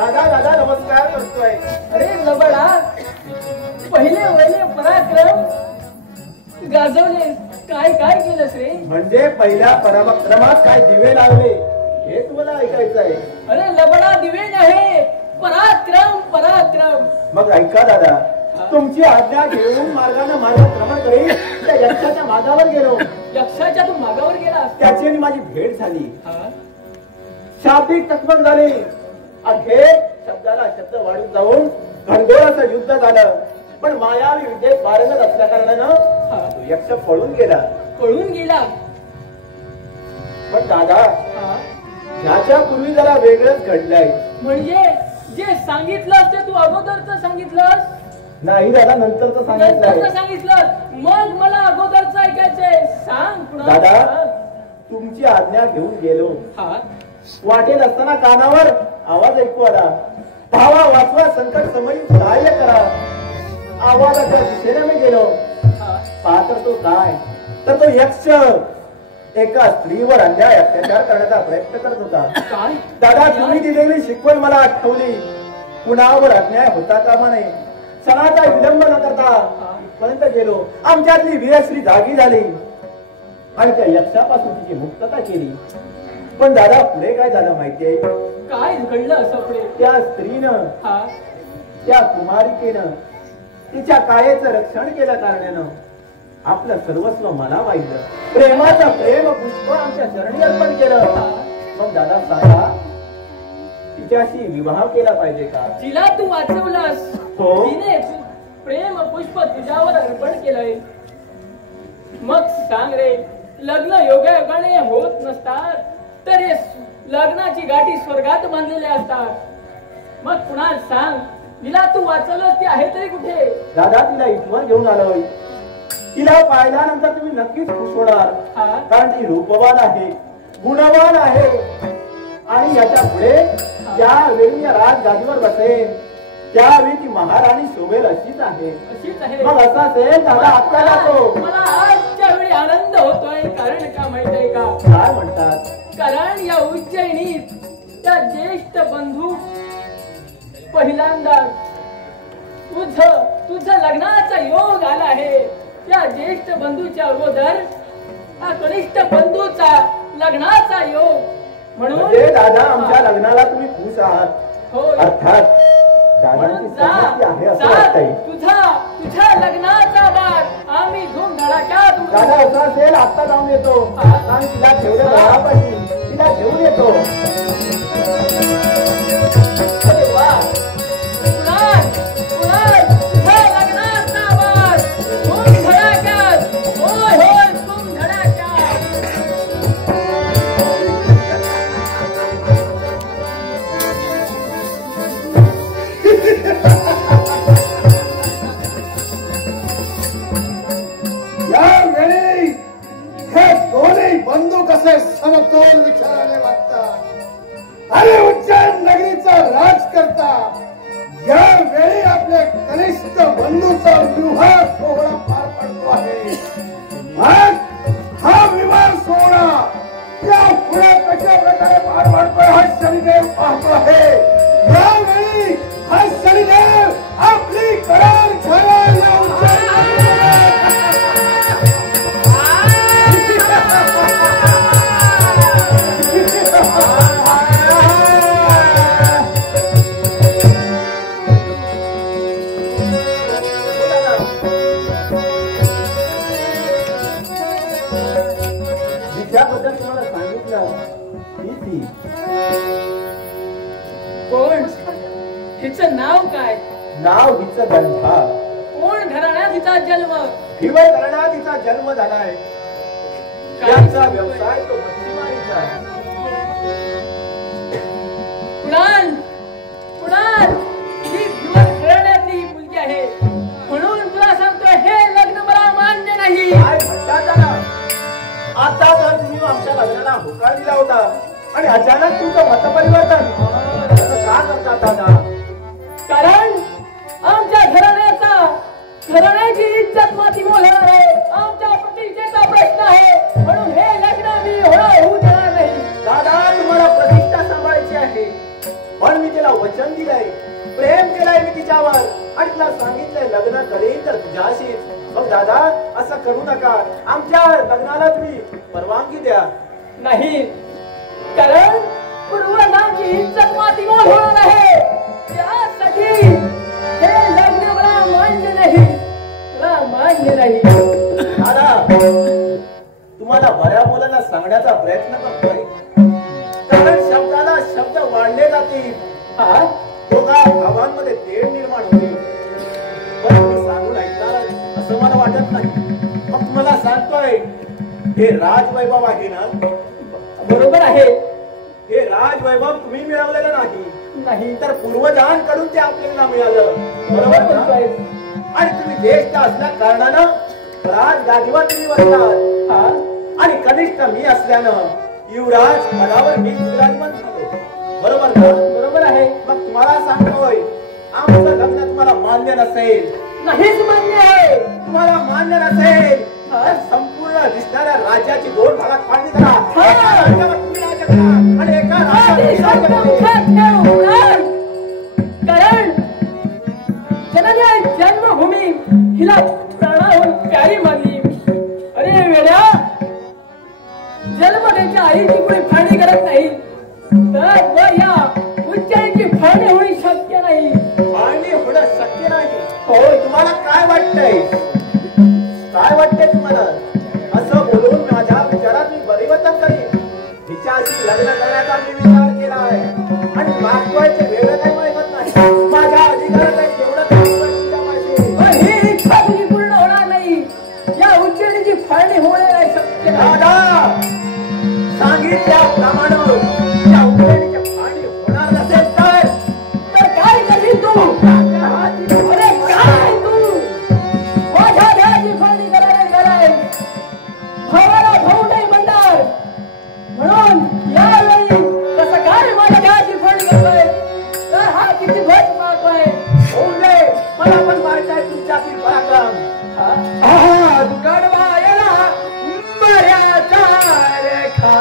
दादा दादा नमस्कार करतोय. अरे लबडा, पहिले वहिले पराक्रम गाजवले, काय काय केलंस रे? म्हणजे पहिल्या पराक्रमात काय दिवे लावले हे तुम्हाला ऐकायचं आहे. अरे लबडा, दिवे नाही, पराक्रम पराक्रम. मग ऐका दादा, तुमची आज्ञा घेऊन मार्गाने मार्गक्रमण करीत त्या यक्षाच्या मागावर गेलो. यक्षाच्या तू मागावर गेलास? त्याची आणि माझी भेट झाली. शाब्दिक चकमक झाली. अखेर शब्दाला शब्द वाढून जाऊन घनघोराचं युद्ध झालं. पण मायावी विद्येत पारंगत असल्या कारणानं यक्ष पळून गेला. पळून गेला? पण दादा, ह्याच्या पूर्वी जरा वेगळंच घडलंय. म्हणजे जे सांगितलंस ते तू अगोदरच सांगितलंस? नाही दादा, नंतरच सांगितलं. मग मला अगोदरच ऐकायचंय, सांग. दादा, तुमची आज्ञा घेऊन गेलो. वाटेत असताना कानावर आवाज ऐकू आला, धावा वाचवा, संकट समयी सहाय्य करा. आवाजाच्या दिशेने मी गेलो. पाहत तो काय, तर तो यक्ष एका स्त्रीवर अन्याय अत्याचार करण्याचा प्रयत्न करत होता. दादा, तुम्ही दिलेली शिकवण मला आठवली. कुणावर अन्याय होता कामा नये. सणाचा विलंब न करता इथपर्यंत गेलो. आमच्यातली वीरश्री जागी झाली आणि त्या यक्षापासून तिची मुक्तता केली. पण दादा, पुढे काय झालं माहितीये? काय घडलं असं पुढे? त्या स्त्रीनं, त्या कुमारिकेनं तिच्या कायेचं रक्षण केलं कारणानं आपलं सर्वस्व मला वाहिलं. प्रेमाचं प्रेम पुष्प आमच्या चरणी अर्पण केलं. मग दादा सांगा, तिच्याशी विवाह केला पाहिजे का? तिला तू वाचवलास, तिने प्रेम पुष्प तुझ्यावर अर्पण केलंय. मग सांग रे, लग्न योगायोगाने होत नसतात तर लग्नाची गाठी स्वर्गात बांधलेल्या असतात. मग पुन्हा सांग, तिला तू वाचवलंस, ती आहे तरी कुठे? दादा, तिला इथवर घेऊन आलोय. तिला पाहिल्यानंतर तुम्ही नक्कीच खुश होणार. कारण ती रूपवान आहे, गुणवान आहे आणि याच्या पुढे ज्यावेळी राजगादीवर बसेल त्यावेळी ती महाराणी शोभेल अशीच आहे. मग असा असेल दादा, आता जातो. मला आजच्या वेळी आनंद होतोय. कारण का माहित आहे का? काय म्हणतात? कारण या उज्जैनीत त्या ज्येष्ठ बंधू पहिल्यांदा तुझं लग्नाचा योग आला आहे. त्या ज्येष्ठ बंधूच्या अगोदर हा कनिष्ठ बंधूचा लग्नाचा योग. म्हणून दादा, आमच्या लग्नाला तुम्ही खुश आहात. हो, अर्थात तुझ्या लग्नाचा वार आम्ही धूम धडाक्यात. दादा, असं असेल आता जाऊन येतो. तिला ठेवलं घरापाशी, तिला घेऊन येतो. हिचं नाव काय? नाव हिचं गंधा. कोण घराण्यात हिचा जन्म? हिवर घराण्यात हिचा जन्म झालाय. त्याचा व्यवसाय तो मच्छीमारीचा आहे. कुणाल कुणाल ही हिवर घराण्यातली मुलगी आहे म्हणून तुला सांगतोय हे लग्न मला मान्य नाही. काय म्हणता दादा? आता तर तुम्ही आमच्या लग्नाला होकार दिला होता आणि अचानक तुमचं मतपरिवर्तन असं का करता दादा? कारण आमच्या घराण्याची इज्जत माती होणार आहे. आमच्या प्रतिष्ठेचा प्रश्न आहे म्हणून हे लग्न मी होऊ देणार नाही. दादा तुम्हाला प्रतिष्ठा सांभाळायची आहे पण मी तिला वचन दिलंय, प्रेम केलंय मी तिच्यावर आणि तिला सांगितलंय लग्न करेन तर तुझ्याशीच. मग दादा असं करू नका, आमच्या लग्नाला तुम्ही परवानगी द्या. नाही कारण पूर्वजांची इज्जत माती होणार आहे. त्यासाठी हे लग्न मला मान्य नाही. मला मान्य नाही. दादा तुम्हाला बऱ्या मुलांना सांगण्याचा प्रयत्न करतोय कारण शब्दाला शब्द वाढले जातील. दोघा भावांमध्ये तेढ निर्माण होईल. पण तुम्ही सांगून ऐकणार असं मला वाटत नाही. मग तुम्हाला सांगतोय हे राजवैभव आहे ना? बरोबर आहे. हे राजवैभव तुम्ही मिळवलेलं नाही तर पूर्वजांकडून ते आपल्याला मिळालं. बरोबर ना? आणि तुम्ही ज्येष्ठ असल्या कारणानं राजगादीवर तुम्ही बसलात आणि कनिष्ठ मी असल्यानं युवराज पदावर मी विराजमान झालो. बरोबर ना? बरोबर आहे. मग तुम्हाला सांगतोय आमचं लग्न तुम्हाला मान्य नसेल. नाहीच मान्य आहे. तुम्हाला मान्य नसेल तर संपूर्ण दिसणाऱ्या राज्याची 2 भागात फाळणी करा. एका राज्यावर तुम्ही राज्य करा आणि एका राज्यावर तुम्ही राज्य करा. कारण जननी जन्मभूमी हिला प्राणाहून प्यारी मानली. अरे वेड्या, जन्मदेच्या आईची कोणी फाळणी करत नाही तर या उच्चाईची फाळणी होणे शक्य नाही. फाळणी होणं शक्य नाही. होय तुम्हाला काय वाटतंय? काय वाटतंय तुम्हाला? असं बोलून माझ्या विचारात मी परिवर्तन करीन. हिच्याशी लग्न करण्याचा मी विचार केला आहे आणि मागवायचे वेगळं काही मागत नाही. माझ्या अधिकारात आहे तेवढं तुमच्या ही इच्छा तुझी पूर्ण होणार नाही. या उच्चाईची फाळणी होणे शक्य नाही. दादा सांगितल्याप्रमाणे त्या उच्चाईच्या फाळणी होणार नसेल तर काय करील तू? अरे काय तू माझ्या देहाची फाळणी करायला भावाला भाऊ नाही म्हणणार म्हणून यावेळी कसं काय माझ्या देहाची फाळणी करतोय? तर हा किती भट मागतोय. होऊ दे, मला पण माहित आहे तुमच्यातील पराक्रम. दुकानवा याला मर्यादा रेखा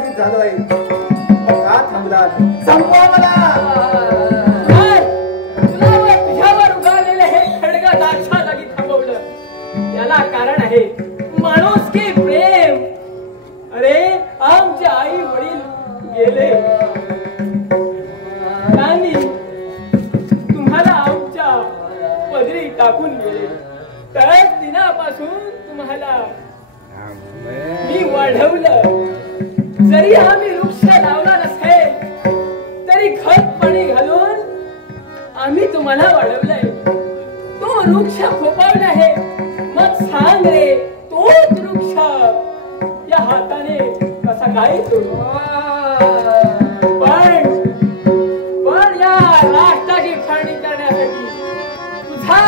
पराजित झालोय. का थांबला? संपवा मला. तुझ्यावर उगालेले हे खडग दाक्षा जागी थांबवलं. याला कारण आहे माणुसकी, प्रेम. अरे आमचे आई वडील गेले, त्यांनी तुम्हाला आमच्या पदरी टाकून गेले. त्याच दिनापासून तुम्हाला मी वाढवलं. जरी आम्ही वृक्ष लावला नसेल तरी खत पाणी घालून आम्ही तुम्हाला वाढवलंय. तो वृक्ष फोपावला आहे. मग सांग रे, तोच वृक्ष या हाताने कसा काय तोडू? पण या राष्ट्राची फाळणी करण्यासाठी तुझा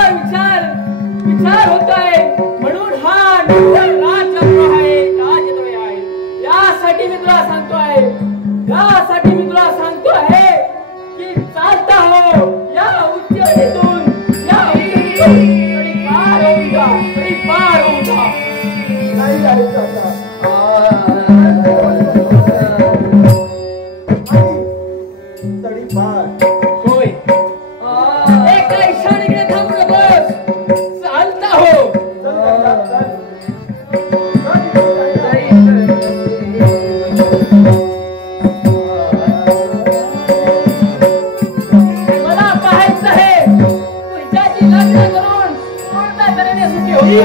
विचार होतोय. म्हणून हा राजद्रोह आहे. यासाठी मी तुला सांगतोय की चालता हो या उच्चतेतून पार होऊन जा. नाही आहे काका. तडी पार होय. एका इशारीकडे थांबू नकोस. चालता हो. मला पाहायचं आहे तुझ्याची लग्न करून कोणत्या तऱ्हेने सुखी होईल.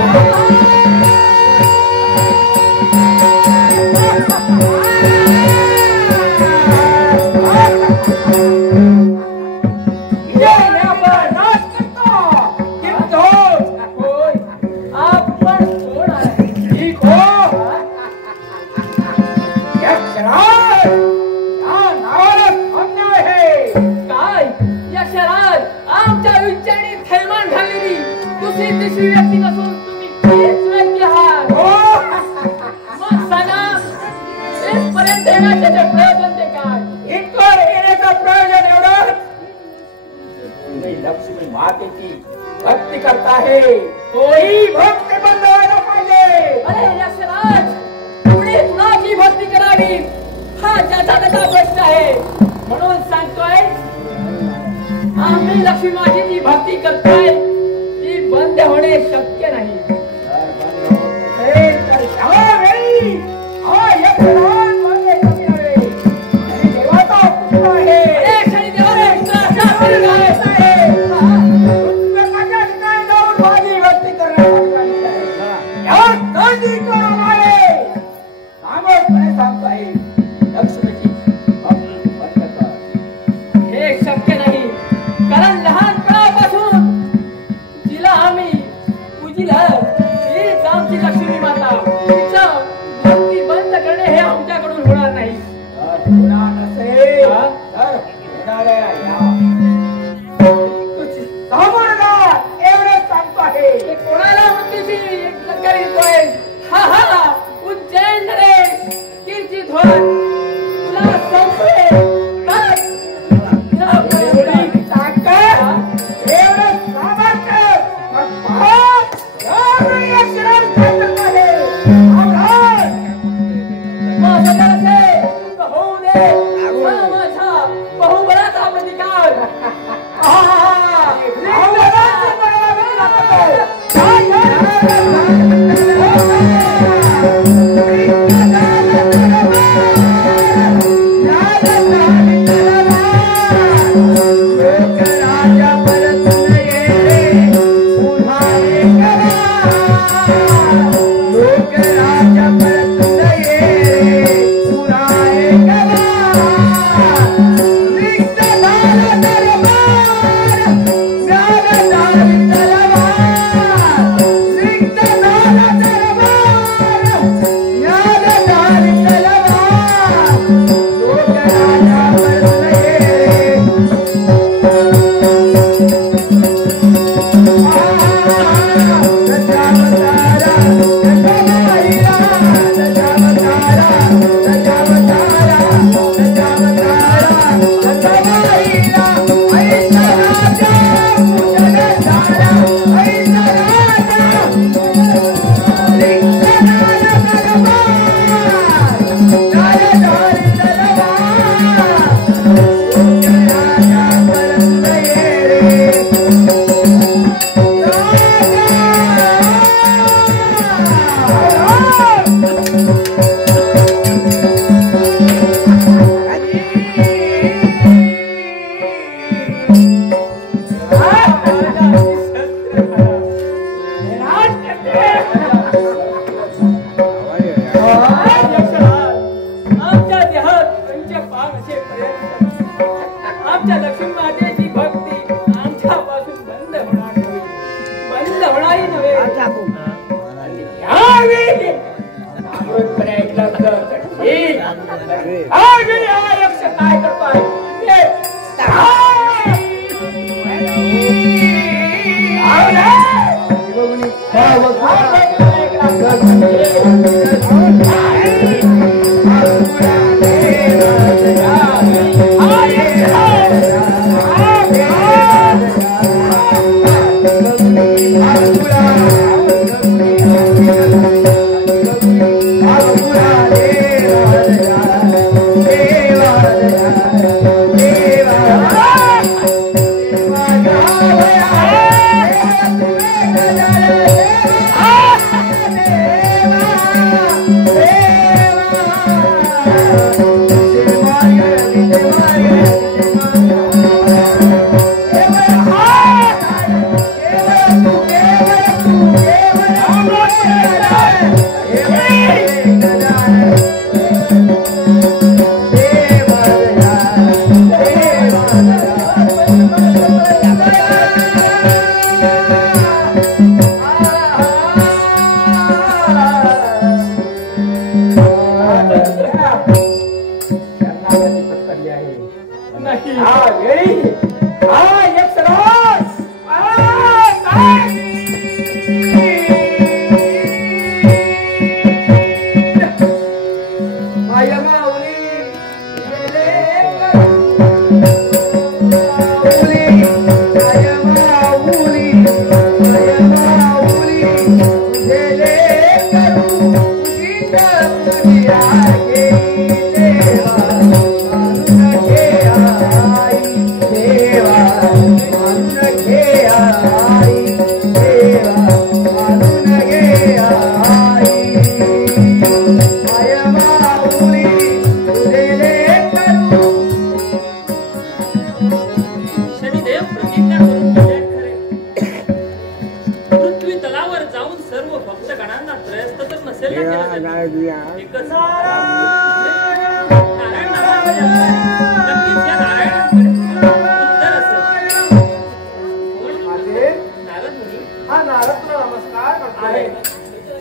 व्यक्ती नसून तुम्ही तीच व्यक्ती आहात. मग सांगा इथपर्यंत येण्याचे प्रयोजन ते काय? इथवर येण्याचं प्रयोजन एवढं, तुम्ही लक्ष्मी मातेची भक्ती करताय. होई भक्ती बंद व्हायला पाहिजे. अरे यशराज, पुढे कुणाची भक्ती करावी हा ज्याचा त्याचा प्रश्न आहे. म्हणून सांगतोय आम्ही लक्ष्मी मातेची भक्ती करतोय. बंद होणे शक्य नाही. हे शक्य नाही, कारण लहानपणापासून आम्ही पूजिला यक्ष काय करतोय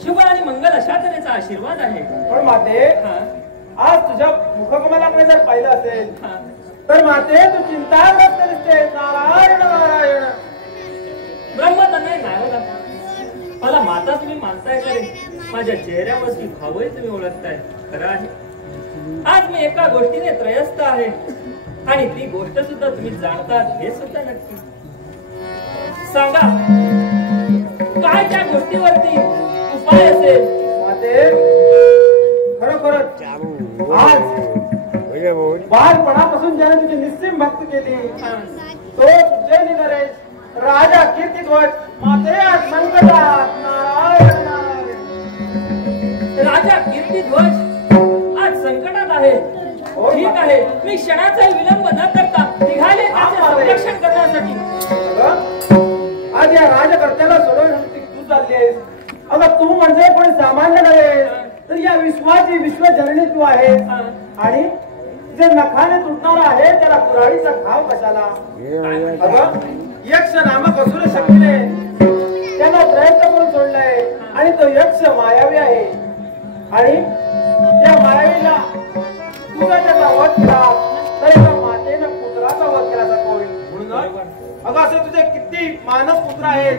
शुभ आणि मंगल अशा तऱ्हेचा आशीर्वाद आहे. पण माते आज तुझ्या मुखकमलाकडे जर पाहिलं असेल तर माते तू चिंताग्रस्त दिसते. नारायण नारायण. ब्रह्मतनय नारदा, मला माता तुम्ही मानताय खरे, माझ्या चेहऱ्यावरची भावही तुम्ही ओळखताय. खरं आहे, आज मी एका गोष्टीने त्रयस्थ आहे आणि ती गोष्ट सुद्धा तुम्ही जाणतात हे सुद्धा नक्की. सांगा काय त्या गोष्टीवरती उपाय असेल. माते खरोखरच आज बालपणापासून ज्याने तुझी निस्सीम भक्त केली तो तुझे निधरेश राजा कीर्तिध्वज माते आज संकटात. नारायण नारायण. राजा कीर्तिध्वज आज संकटात आहे. ठीक आहे, मी क्षणाचा विलंब न करता निघाले त्याचे संरक्षण करण्यासाठी. आज या राजकर्त्याला सोडवण्यासाठी तू चालली आहेस. अगं तू म्हणजे कोणी सामान्य नव्हे, तर या विश्वाची विश्वजननी तू आहेस. आणि जे नखाने तुटणार आहे त्याला कुऱ्हाडीचा घाव कशाला. अगं यक्ष नामक असुर शक्तीने त्यांना प्रयत्न करून सोडलाय आणि तो यक्ष मायावी आहे. आणि त्या मायावीला तुझा त्याचा वध केला तर एका मातेनं पुत्राचा वध केला जातो होईल. म्हणून अगं असे तुझे किती मानस पुत्र आहेत,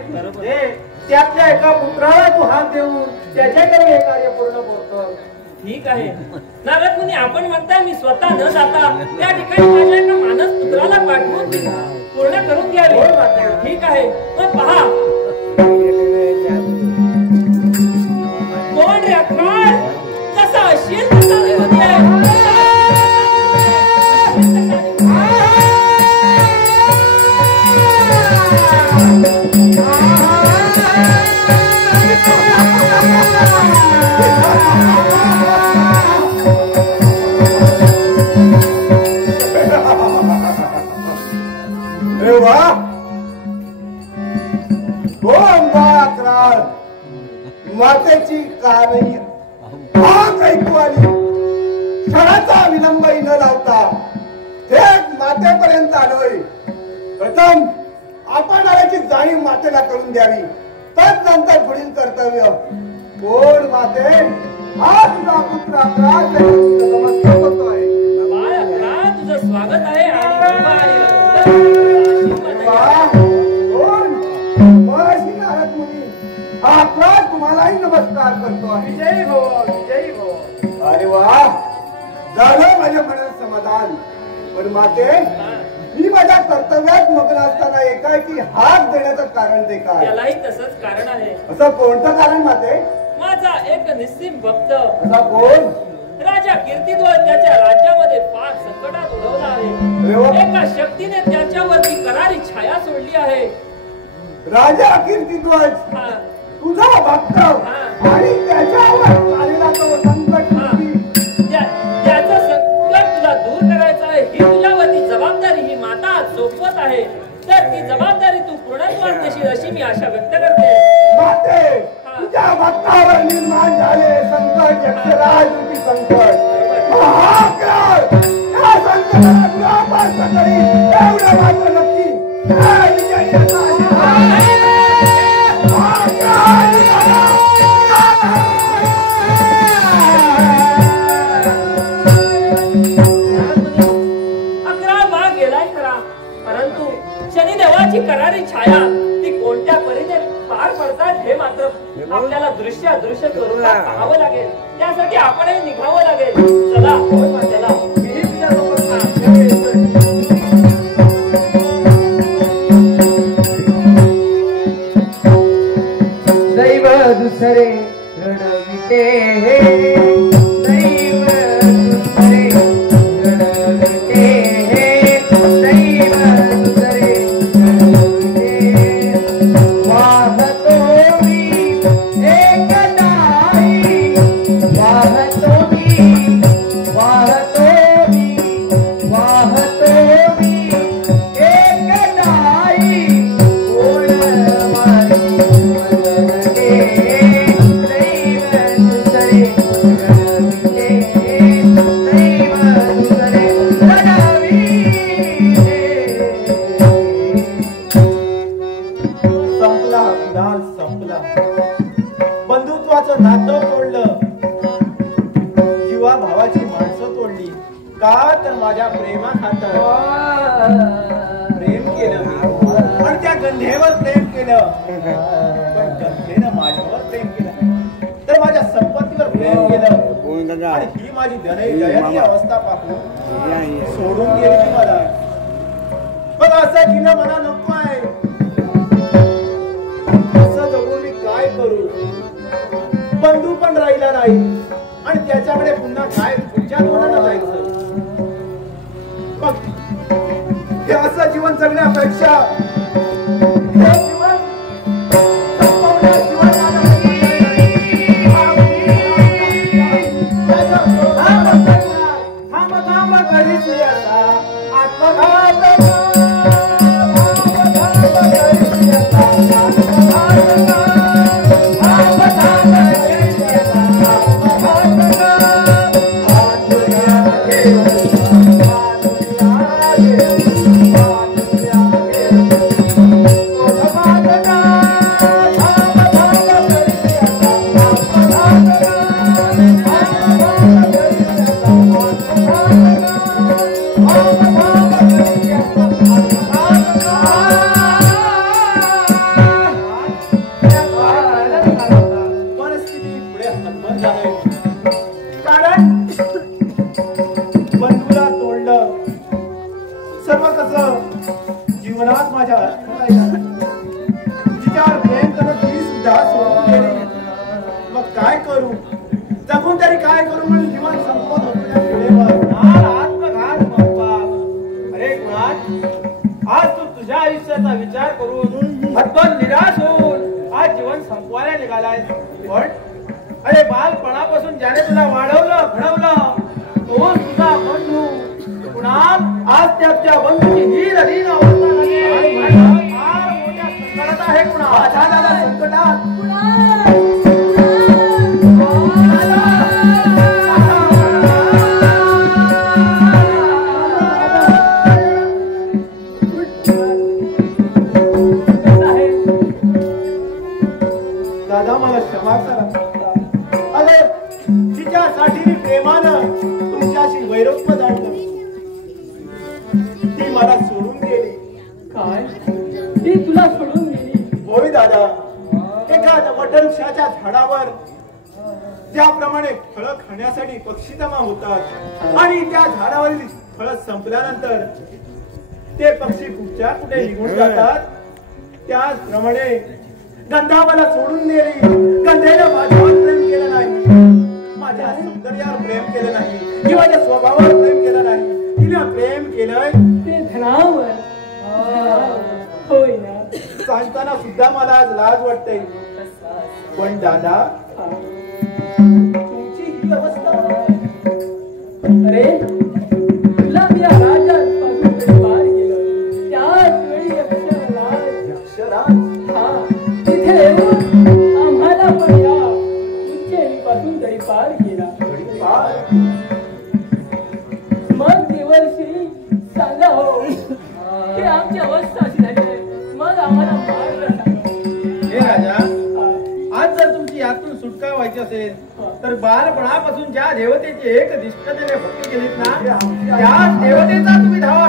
त्यातल्या एका पुत्राला तू हात देऊन त्याच्याकडे हे कार्य पूर्ण करतो. ठीक आहे नारद मुनी, आपण म्हणताय मी स्वतः न जाता त्या ठिकाणी माझ्या एका मानस पुत्राला पाठवून पूर्ण करून घ्यावे. ठीक आहे, मग पहा कोण रे अक्कल जसा असेल तसा होती आहे. मातेची कहाणी आग ऐकू आली. क्षणाचा विलंबही न लावता थेट मातेपर्यंत आलोय. प्रथम आपण आल्याची जाणीव मातेला करून द्यावी, तदनंतर पुढील कर्तव्य. कोण माते हा तुझा पुत्र अकराज नमस्कार करतोय. बाळ अकरा, तुझं स्वागत आहे आणि कृपा आणि आशीर्वाद आहे. कोण? महर्षी नारद मुनी. हा अकराज तुम्हालाही नमस्कार करतो आहे. विजयी हो, विजयी हो. अरे वा, झालं माझ्या मनात समाधान. पण माते, मी माझ्या कर्तव्यात मग्न असताना एकाएकी हात देण्याचं कारण ते काय? त्यालाही तसंच कारण आहे. असं कोणतं कारण माते? माझा एक निस्सीम भक्त असा कोण? राजा कीर्तिध्वज त्याच्या राज्यामध्ये फार संकटात उडवला अरे वा. आहे. एका शक्तीने त्याच्यावरती करारी छाया सोडली आहे. राजा कीर्तिध्वज हा, तुझा भक्त हा. आणि त्याच्यावर आलेला तो संकट हा. त्याचं संकट तुला दूर करायचं आहे. ही तुझ्यावरती जबाबदारी ही माता सोपवत आहे. तर ती जबाबदारी तू पूर्णत्वास देशील अशी मी आशा व्यक्त करते. माते, तुझ्या भक्तावर निर्माण झाले संकट यक्षराज रूपी संकट महाकाल. या संकटाला दुरापास्त करी एवढं मात्र नक्की. जय विजयाचा आशीर्वाद. महाकाल निघाला. अकरा भाग गेलाय खरा, परंतु शनिदेवाची करारी छाया ती कोणत्या परीने पार पडतात हे मात्र आपल्याला दृश्य अदृश्य स्वरूपात पाहावं लागेल. त्यासाठी आपणही निघावं लागेल. चला चला. मीही तुझ्यासोबत येतोय. दैव दुसरे रणविते, दैव दुसरे रणविते, दैव दुसरे रणविते. वाहतो मी एकदाई, वाहतो मी, वाहतो मी, वाहतो मी एकदाई. कोण मारी संपला विधान संपला. बंधुत्वाचं नातं तोडलं, जीवा भावाची माणसं तोडली. का तर माझ्या प्रेमा खातर प्रेम केलं मी आणि त्या गंधेवर प्रेम केलं. पण गंधेनं माझ्यावर प्रेम केलं, तर माझ्या संपत्तीवर प्रेम केलं. आणि ही माझी दयनीय अवस्था पाहून सोडून गेली मला. पण असं तिनं मला नको आहे. असं जगून मी काय करू? बंधू पण राहिला नाही आणि त्याच्याकडे पुन्हा काय पुढच्या तोंडाला जायचं? मग हे असं जीवन जगण्यापेक्षा हे जीवन संपवण्यात जीवन थांब थांब करीच आता आत्मघात. जीवनात माझ्या अर्थ राहिला. तिच्यावर प्रेम करत ती सुद्धा सोडून गेली. मग काय करू? जगून तरी काय करू म्हणून जीवन संपत होतो या वेळेवर. आत्मघात बाप. अरे कुणाल, आज तू तुझ्या आयुष्याचा विचार करून हतबल निराश होऊन आज जीवन संपवायला निघालाय. पण अरे बालपणापासून ज्याने तुला वाढवलं घडवलं तो तुझा बंधू कुणाल आज त्याच्या बंधूची हीन अवस्था झाली. फार मोठ्या संकटात आहे कुणाल. दादा संकटात दादा मला क्षमा करा. अरे वटवृक्षाच्या झाडावर ज्याप्रमाणे फळं खाण्यासाठी पक्षी जमा होतात आणि त्या झाडावरील फळं संपल्यानंतर ते पक्षी कुठच्या कुठे निघून जातात, त्याचप्रमाणे गंधाबाला सोडून नेली. गंधेनं माझ्यावर प्रेम केलं नाही, माझ्या सौंदर्यावर प्रेम केलं नाही, किंवा माझ्या स्वभावावर प्रेम केलं नाही. तिनं प्रेम केलंय ते धनावर. होय ना. सांगताना सुद्धा मला आज लाज वाटते. पण दादा, तुमची ही अवस्था. अरे तुला मी या राज्यात पार केलं, त्याच वेळी अक्षराज तिथे येऊन आम्हाला पण या उज्जैनीपासून तरी पार केला. मग देवर्षी सांगा हो, की आमची अवस्था अशी झाली आहे, मग आम्हाला मार्ग सांगा. हे राजा, आज जर तुमची यातून सुटका व्हायची असेल तर बालपणापासून ज्या देवतेची एक दिष्टतेने भक्ती केलीत ना, त्या देवतेचा तुम्ही धावा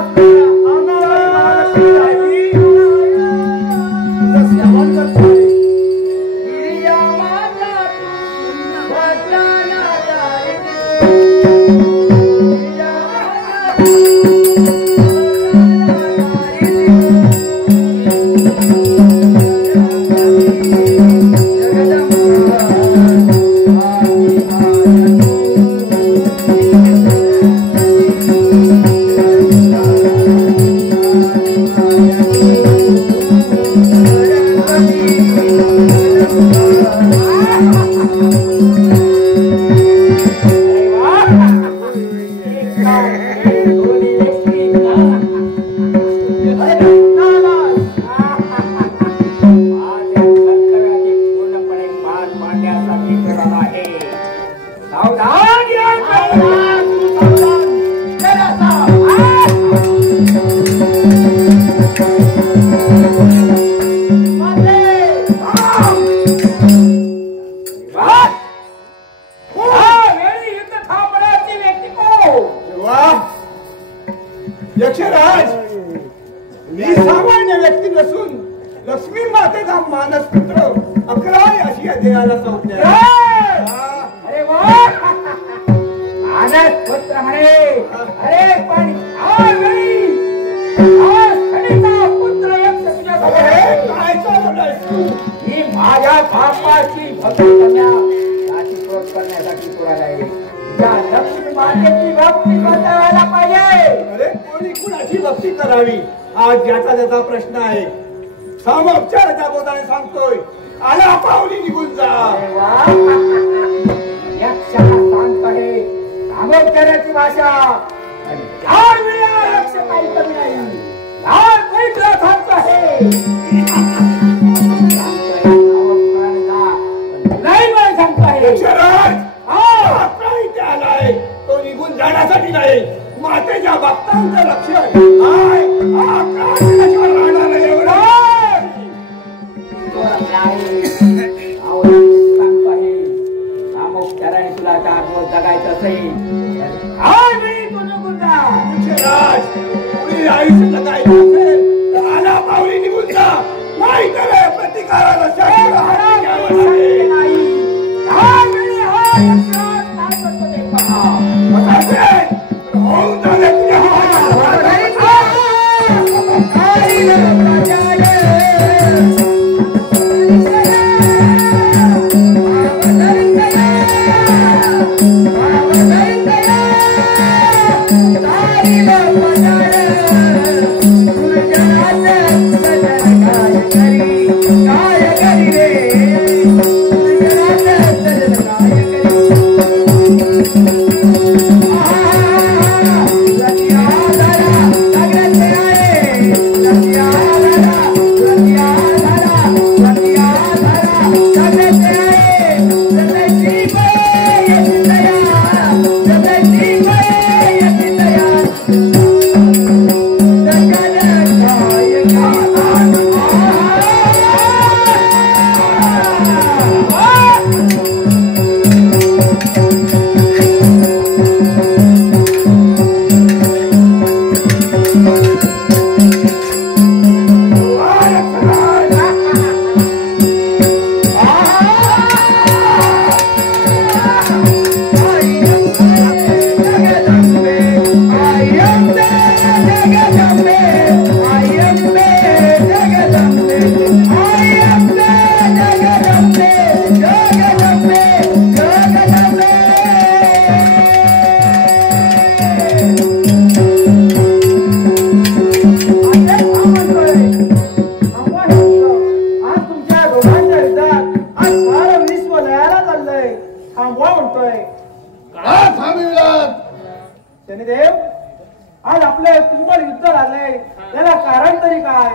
तरी काय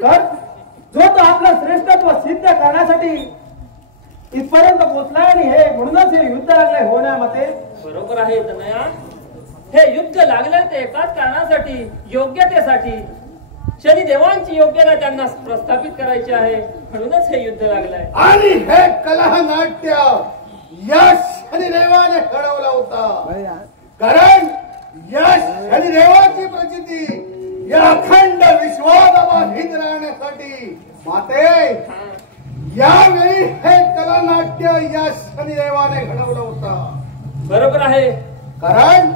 तर जो तो आपलं श्रेष्ठत्व सिद्ध करण्यासाठी इथपर्यंत पोहोचलाय आणि हे म्हणूनच हे युद्ध लागलंय होण्या मते. बरोबर आहे तनया, हे युद्ध लागले ते एकाच कारणासाठी, योग्यतेसाठी. शनिदेवांची योग्यता त्यांना प्रस्थापित करायची आहे म्हणूनच हे युद्ध लागलंय. आणि हे कलह नाट्य या शनिदेवाने घडवला होता. कारण या शनिदेवाची प्रचिती या अखंड विश्वात अबाधित राहण्यासाठी माते यावेळी हे कलानाट्य या शनिदेवाने घडवलं होतं. बरोबर आहे. कारण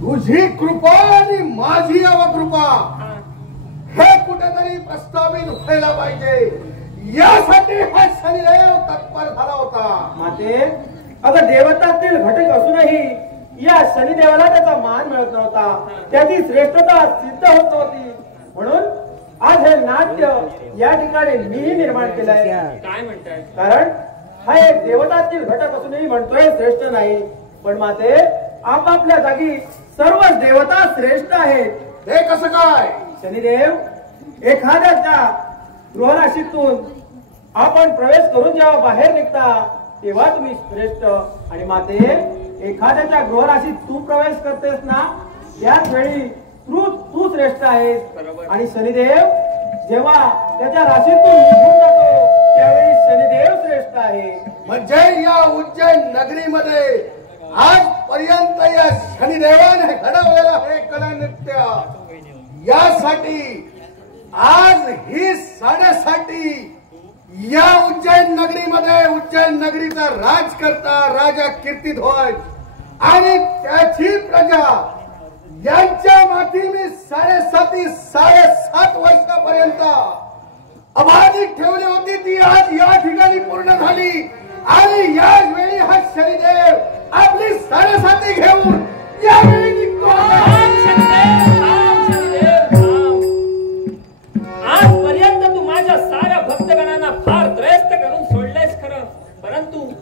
तुझी कृपा आणि माझी अवकृपा हे कुठेतरी प्रस्थापित व्हायला पाहिजे यासाठी हा शनिदेव तत्पर झाला होता. माते अगं देवतातील घटक असूनही या शनिदेवाला त्याचा मान मिळत नव्हता, त्याची श्रेष्ठता सिद्ध होत नव्हती. म्हणून आज हे नाट्य या ठिकाणी मीही निर्माण केलंय. काय म्हणताय? कारण हा एक देवतातील घटक असूनही म्हणतोय श्रेष्ठ नाही. पण माते आपापल्या जागी सर्व देवता श्रेष्ठ आहेत. हे कसं काय? शनिदेव एखाद्याच्या गृहराशीतून आपण प्रवेश करून जेव्हा बाहेर निघता तेव्हा तुम्ही श्रेष्ठ, आणि माते एखाद्याच्या गृहराशीत तू प्रवेश करतेस ना त्याच वेळी तू श्रेष्ठ आहेस. आणि शनिदेव जेव्हा त्याच्या राशीतून निघून जातो त्यावेळी शनिदेव श्रेष्ठ आहे. म्हणजे या उज्जैन नगरीमध्ये आजपर्यंत या शनिदेवाने घडवलेलं हे कलानृत्य यासाठी आज ही साडेसाठी या उज्जैन नगरीमध्ये उज्जैन नगरीचा राजकर्ता राजा कीर्तिध्वज आणि त्याची प्रजा यांच्या माथी मी 7.5 वर्षापर्यंत अबाधित ठेवली होती. ती आज या ठिकाणी पूर्ण झाली आणि याच वेळी हा शनिदेव आपली 7.5 घेऊन यावेळी निघतो. आजपर्यंत तू माझ्या साऱ्या भक्तगणांना फार त्रयस्थ करून सोडलेस खरं, परंतु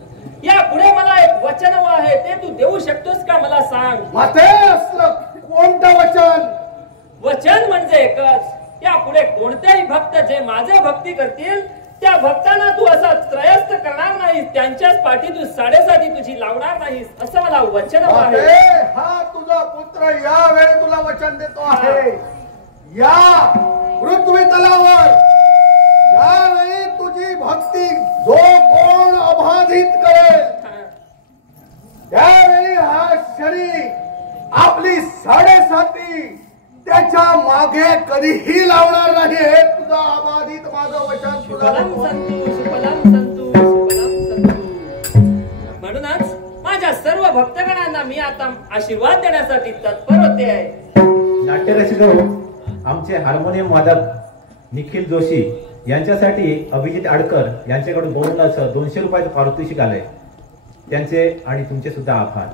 या पुढे मला एक वचन आहे ते तू देऊ शकतोस का मला सांग. माते असलं कोणतं वचन? वचन म्हणजे एकच, या पुढे कोणतेही भक्त जे माझे भक्ती करतील त्या भक्तांना तू असा त्रयस्थ करणार नाहीस, त्यांच्याच पाठी तू 7.5 तुझी लावणार नाहीस असं मला वचन आहे. हा तुझा पुत्र यावेळी तुला वचन देतो आहे. या पृथ्वी तलावर यावेळी तुझी भक्ती जो कोण अबाधित करेल त्यावेळी हा शनी आपली 7.5 त्याच्या मागे कधीही लावणार नाही. हे तुझा अबाधित माझं वचन तुला. म्हणूनच माझ्या सर्व भक्तगणांना मी आता आशीर्वाद देण्यासाठी तत्पर होते आहे. नाट्यरसिक आमचे हार्मोनियम वादक निखिल जोशी यांच्यासाठी अभिजित आडकर यांच्याकडून 200 रुपयाचं पारितोषिक आलंय. त्यांचे आणि तुमचे सुद्धा आभार.